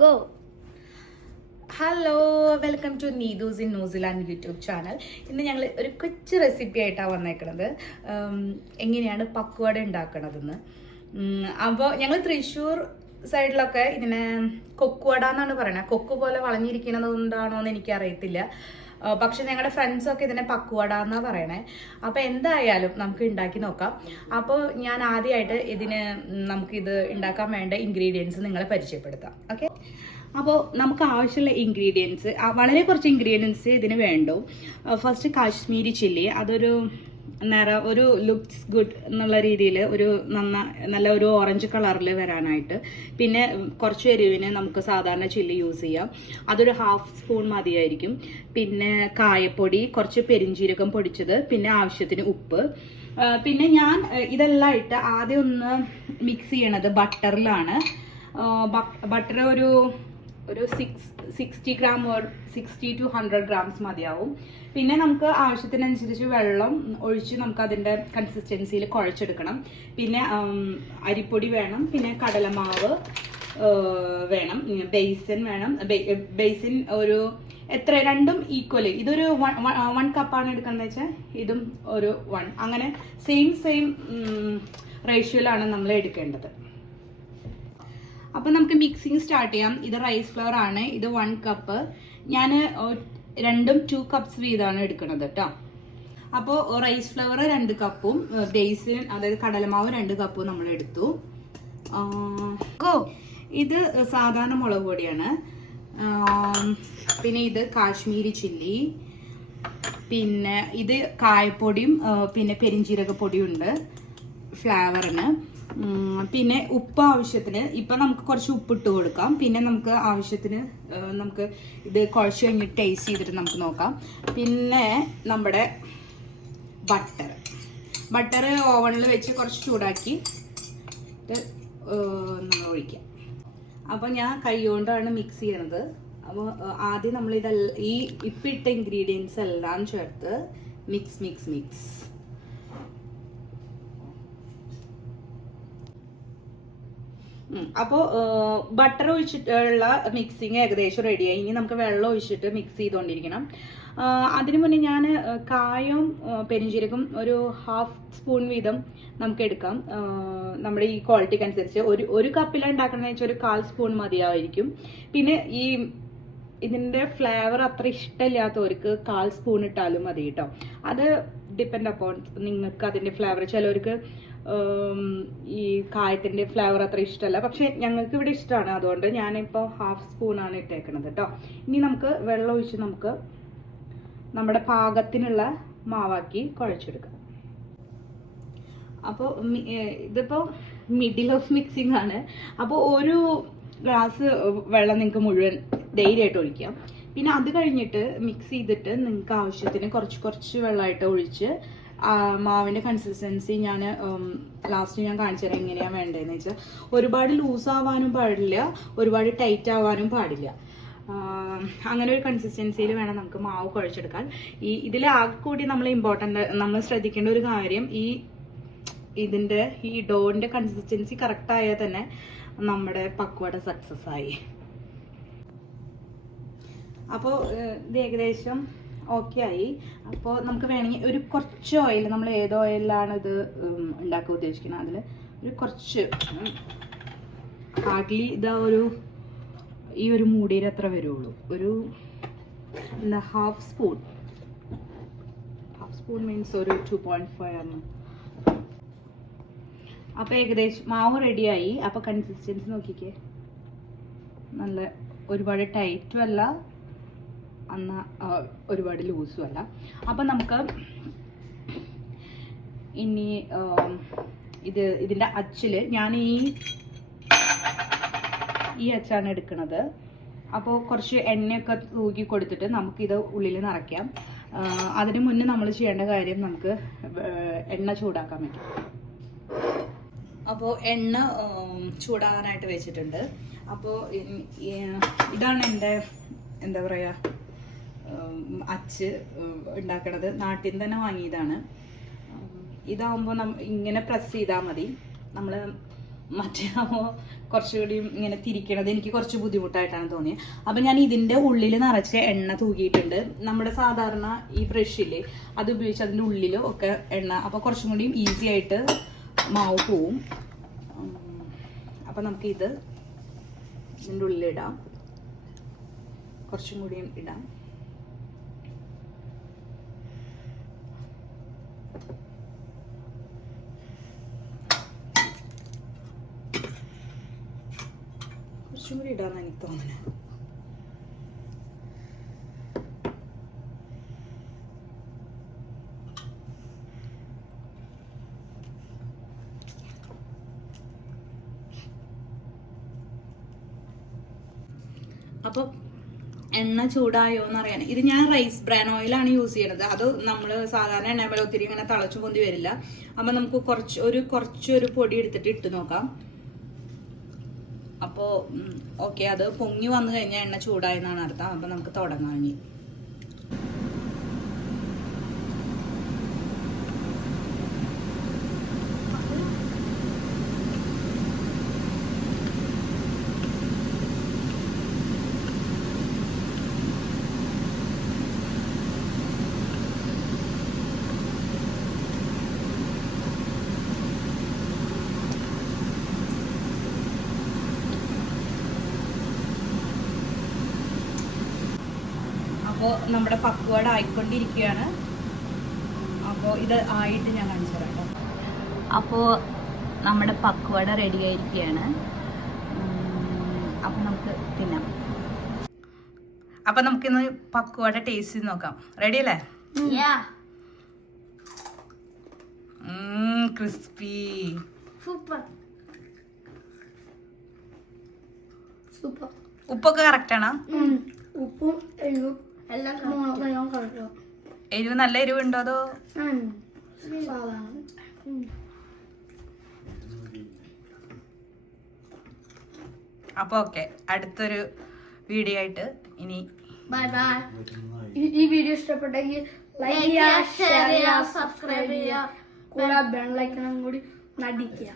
Go. Hello, welcome to Neethu's in New Zealand YouTube channel. ഇന്ന് ഞങ്ങൾ ഒരു കൊച്ചു റെസിപ്പി ആയിട്ടാണ് വന്നേക്കുന്നത്. എങ്ങനെയാണ് പക്വട ഉണ്ടാക്കണതെന്ന്. അപ്പോൾ ഞങ്ങൾ തൃശ്ശൂർ സൈഡിലൊക്കെ ഇതിനെ കൊക്കുവട എന്നാണ് പറയുന്നത്. കൊക്കു പോലെ വളഞ്ഞിരിക്കുന്നത് കൊണ്ടാണോ എന്ന് എനിക്കറിയത്തില്ല. പക്ഷെ ഞങ്ങളുടെ ഫ്രണ്ട്സൊക്കെ ഇതിനെ പക്കുവട എന്നാണ് പറയണേ. അപ്പോൾ എന്തായാലും നമുക്ക് ഉണ്ടാക്കി നോക്കാം. അപ്പോൾ ഞാൻ ആദ്യമായിട്ട് നമുക്കിത് ഉണ്ടാക്കാൻ വേണ്ട ഇൻഗ്രീഡിയൻസ് നിങ്ങളെ പരിചയപ്പെടുത്താം. ഓക്കെ, അപ്പോൾ നമുക്ക് ആവശ്യമുള്ള ഇൻഗ്രീഡിയൻസ്, വളരെ കുറച്ച് ഇൻഗ്രീഡിയൻസ് ഇതിന് വേണ്ടു. ഫസ്റ്റ് കാശ്മീരി ചില്ലി, അതൊരു ഒരു ലുക്സ് ഗുഡ് എന്നുള്ള രീതിയിൽ നല്ല ഒരു ഓറഞ്ച് കളറിൽ വരാനായിട്ട്. പിന്നെ കുറച്ച് എരിവിന് നമുക്ക് സാധാരണ ചില്ലി യൂസ് ചെയ്യാം, അതൊരു 1/2 സ്പൂൺ മതിയായിരിക്കും. പിന്നെ കായപ്പൊടി, കുറച്ച് പെരിഞ്ജീരകം പൊടിച്ചത്, പിന്നെ ആവശ്യത്തിന് ഉപ്പ്. പിന്നെ ഞാൻ ഇതെല്ലാം ഇട്ട് ആദ്യം ഒന്ന് മിക്സ് ചെയ്യണത് ബട്ടറിലാണ്. ബട്ടർ ഒരു 60 ഗ്രാം 60 to 100 ഗ്രാംസ് മതിയാവും. പിന്നെ നമുക്ക് ആവശ്യത്തിനനുസരിച്ച് വെള്ളം ഒഴിച്ച് നമുക്ക് അതിൻ്റെ കൺസിസ്റ്റൻസിയിൽ കുഴച്ചെടുക്കണം. പിന്നെ അരിപ്പൊടി വേണം, പിന്നെ കടലമാവ് വേണം, ബേസിൻ വേണം. ബേസിൻ ഒരു രണ്ടും ഈക്വലി, ഇതൊരു 1 കപ്പാണ് എടുക്കുന്നത് വെച്ചാൽ ഇതും ഒരു 1, അങ്ങനെ സെയിം റേഷ്യോയിലാണ് നമ്മൾ എടുക്കേണ്ടത്. അപ്പോൾ നമുക്ക് മിക്സിങ് സ്റ്റാർട്ട് ചെയ്യാം. ഇത് റൈസ് ഫ്ലോർ ആണ്, ഇത് 1 കപ്പ്. ഞാൻ രണ്ടും 2 കപ്സ് വീതമാണ് എടുക്കുന്നത് കേട്ടോ. അപ്പോൾ റൈസ് ഫ്ലവർ 2 കപ്പും ബേസിൻ അതായത് കടലമാവ് 2 കപ്പും നമ്മൾ എടുത്തു. ഇത് സാധാരണ മുളക് പൊടിയാണ്. പിന്നെ ഇത് കാശ്മീരി ചില്ലി, പിന്നെ ഇത് കായപ്പൊടിയും പിന്നെ പെരിഞ്ജീരകപ്പൊടിയും ഉണ്ട് ഫ്ലേവറിന്. പിന്നെ ഉപ്പ് ആവശ്യത്തിന്. ഇപ്പം നമുക്ക് കുറച്ച് ഉപ്പിട്ട് കൊടുക്കാം. പിന്നെ നമുക്ക് ആവശ്യത്തിന് നമുക്ക് ഇത് കുഴച്ച് കഴിഞ്ഞിട്ട് ടേസ്റ്റ് ചെയ്തിട്ട് നമുക്ക് നോക്കാം. പിന്നെ നമ്മുടെ ബട്ടർ ഓവണിൽ വെച്ച് കുറച്ച് ചൂടാക്കി നമ്മൾ ഒഴിക്കാം. അപ്പോൾ ഞാൻ കൈ കൊണ്ടാണ് മിക്സ് ചെയ്യണത്. അപ്പോൾ ആദ്യം നമ്മൾ ഈ ഇപ്പിട്ട ഇൻഗ്രീഡിയൻസ് എല്ലാം ചേർത്ത് മിക്സ്. അപ്പോൾ ബട്ടർ ഒഴിച്ചിട്ടുള്ള മിക്സിങ് ഏകദേശം റെഡിയായി. ഇനി നമുക്ക് വെള്ളം ഒഴിച്ചിട്ട് മിക്സ് ചെയ്തുകൊണ്ടിരിക്കണം. അതിനു മുന്നേ ഞാൻ കായവും പെരിഞ്ജീരകം ഒരു 1/2 സ്പൂൺ വീതം നമുക്ക് എടുക്കാം. നമ്മുടെ ഈ ക്വാളിറ്റിക്ക് അനുസരിച്ച് ഒരു കപ്പിലാണ് ഉണ്ടാക്കണമെന്ന് വെച്ചാൽ ഒരു 1/4 സ്പൂൺ മതിയായിരിക്കും. പിന്നെ ഇതിൻ്റെ ഫ്ലേവർ അത്ര ഇഷ്ടമില്ലാത്തവർക്ക് 1/4 സ്പൂൺ ഇട്ടാലും മതി കേട്ടോ. അത് ഡിപ്പെൻഡ് അപ്പോൺ നിങ്ങൾക്ക് അതിൻ്റെ ഫ്ലേവർ. ചിലവർക്ക് ഈ കായത്തിൻ്റെ ഫ്ലേവർ അത്ര ഇഷ്ടമല്ല, പക്ഷെ ഞങ്ങൾക്ക് ഇവിടെ ഇഷ്ടമാണ്. അതുകൊണ്ട് ഞാനിപ്പോൾ 1/2 സ്പൂണാണ് ഇട്ടേക്കണത് കേട്ടോ. ഇനി നമുക്ക് വെള്ളം ഒഴിച്ച് നമുക്ക് നമ്മുടെ പാകത്തിനുള്ള മാവാക്കി കുഴച്ചെടുക്കാം. അപ്പോൾ ഇതിപ്പോൾ മിഡിൽ ഓഫ് മിക്സിംഗ് ആണ്. അപ്പോൾ ഒരു ഗ്ലാസ് വെള്ളം നിങ്ങൾക്ക് മുഴുവൻ ധൈര്യമായിട്ട് ഒഴിക്കാം. പിന്നെ അത് കഴിഞ്ഞിട്ട് മിക്സ് ചെയ്തിട്ട് നിങ്ങൾക്ക് ആവശ്യത്തിന് കുറച്ച് വെള്ളമായിട്ട് ഒഴിച്ച് മാവിൻ്റെ കൺസിസ്റ്റൻസി ഞാൻ ലാസ്റ്റ് കാണിച്ചു തരാം എങ്ങനെയാണ് വേണ്ടതെന്ന് വെച്ചാൽ. ഒരുപാട് ലൂസ് ആവാനും പാടില്ല, ഒരുപാട് ടൈറ്റ് ആവാനും പാടില്ല. അങ്ങനെ ഒരു കൺസിസ്റ്റൻസിയിൽ വേണം നമുക്ക് മാവ് കുഴച്ചെടുക്കാൻ. ഇതിൽ ആകെ കൂടി നമ്മൾ ശ്രദ്ധിക്കേണ്ട ഒരു കാര്യം, ഇതിൻ്റെ ഈ ഡോന്റെ കൺസിസ്റ്റൻസി കറക്റ്റ് ആയാൽ തന്നെ നമ്മുടെ പക്വട സക്സസ് ആയി. അപ്പോൾ ഇത് ഏകദേശം ഓക്കെ ആയി. അപ്പോൾ നമുക്ക് വേണമെങ്കിൽ ഒരു കുറച്ച് ഓയിൽ, നമ്മൾ ഏത് ഓയിലാണ് ഇത് ഉണ്ടാക്കാൻ ഉദ്ദേശിക്കുന്നത് അതിൽ ഒരു കുറച്ച് ഹാർഡ്ലി ഈ ഒരു മൂടിയിൽ അത്ര വരുള്ളൂ. ഒരു 1/2 സ്പൂൺ മീൻസ് ഒരു 2.5 ആണ്. അപ്പോൾ ഏകദേശം മാവ് റെഡിയായി. അപ്പോൾ കൺസിസ്റ്റൻസി നോക്കിക്കേ, നല്ല ഒരുപാട് ടൈറ്റും അല്ല, ഒരുപാട് ലൂസും അല്ല. അപ്പം നമുക്ക് ഇനി ഇതിൻ്റെ അച്ചിൽ ഞാൻ ഈ അച്ചാണ് എടുക്കുന്നത്. അപ്പോൾ കുറച്ച് എണ്ണയൊക്കെ തൂക്കി കൊടുത്തിട്ട് നമുക്കിത് ഉള്ളിൽ നിറയ്ക്കാം. അതിന് മുന്നേ നമ്മൾ ചെയ്യേണ്ട കാര്യം, നമുക്ക് എണ്ണ ചൂടാക്കാൻ വയ്ക്കാം. അപ്പോൾ എണ്ണ ചൂടാകാനായിട്ട് വെച്ചിട്ടുണ്ട്. അപ്പോൾ ഇതാണ് എൻ്റെ എന്താ പറയുക അച്ച് ഉണ്ടാക്കണത്. നാട്ടിൽ നിന്ന് തന്നെ വാങ്ങിയതാണ്. ഇതാവുമ്പോൾ ഇങ്ങനെ പ്രസ് ചെയ്താൽ മതി. നമ്മൾ മറ്റേ കുറച്ചുകൂടി ഇങ്ങനെ തിരിക്കണത് എനിക്ക് കുറച്ച് ബുദ്ധിമുട്ടായിട്ടാണ് തോന്നിയത്. അപ്പം ഞാൻ ഇതിൻ്റെ ഉള്ളിൽ നിറച്ച് എണ്ണ തൂക്കിയിട്ടുണ്ട്. നമ്മുടെ സാധാരണ ഈ ബ്രഷില്ലേ അത് ഉപയോഗിച്ച് അതിൻ്റെ ഉള്ളിൽ ഒക്കെ എണ്ണ, അപ്പോൾ കുറച്ചും കൂടിയും ഈസി ആയിട്ട് മാവ് പോവും. അപ്പം നമുക്കിത് ഇതിൻ്റെ ഉള്ളിലിടാം, കുറച്ചും കൂടിയും ഇടാം. കുറച്ചും കൂടി ഇടാന്ന് എനിക്ക് തോന്നുന്നത്. അപ്പോൾ എണ്ണ ചൂടായോ എന്നറിയാൻ ഇത് ഞാൻ റൈസ് ബ്രാൻ ഓയിലാണ് യൂസ് ചെയ്യണത്. അത് നമ്മൾ സാധാരണ എണ്ണ പോലെ ഒത്തിരി ഇങ്ങനെ തിളച്ചു പൊന്തി വരില്ല. അപ്പം നമുക്ക് കുറച്ചൊരു പൊടി എടുത്തിട്ട് ഇട്ട് നോക്കാം. അപ്പോൾ ഓക്കെ, അത് പൊങ്ങി വന്നു കഴിഞ്ഞാൽ എണ്ണ ചൂടായെന്നാണ് അർത്ഥം. അപ്പം നമുക്ക് തുടങ്ങാം ഇനി. അപ്പോൾ നമ്മുടെ പക്വട ആയിക്കൊണ്ടിരിക്കുകയാണ്. അപ്പോൾ ഇത് ആയിട്ട് ഞാൻ കാണിച്ചു തരാം കേട്ടോ. അപ്പോൾ നമ്മുടെ പക്വട റെഡി ആയിരിക്കുകയാണ്. അപ്പം നമുക്ക് തിന്നാം. അപ്പം നമുക്കിന്ന് പക്വട ടേസ്റ്റ് ചെയ്ത് നോക്കാം. റെഡി അല്ലേ? Crispy, super. ഉപ്പൊക്കെ കറക്റ്റ് ആണോ? ഉപ്പും എരിവും എല്ലാം കറക്റ്റ്. എരിവ് നല്ല എരിവ് ഉണ്ടോ അതോ? അപ്പൊ ഓക്കെ, അടുത്തൊരു വീഡിയോ ആയിട്ട് ഇനി ബൈ ബൈ. ഈ വീഡിയോ ഇഷ്ടപ്പെട്ടെങ്കിൽ ലൈക്ക് ചെയ്യുക, ഷെയർ ചെയ്യുക, സബ്സ്ക്രൈബ് ചെയ്യുക, കൂടെ ബെൽ ഐക്കണും കൂടി നടിക്കുക.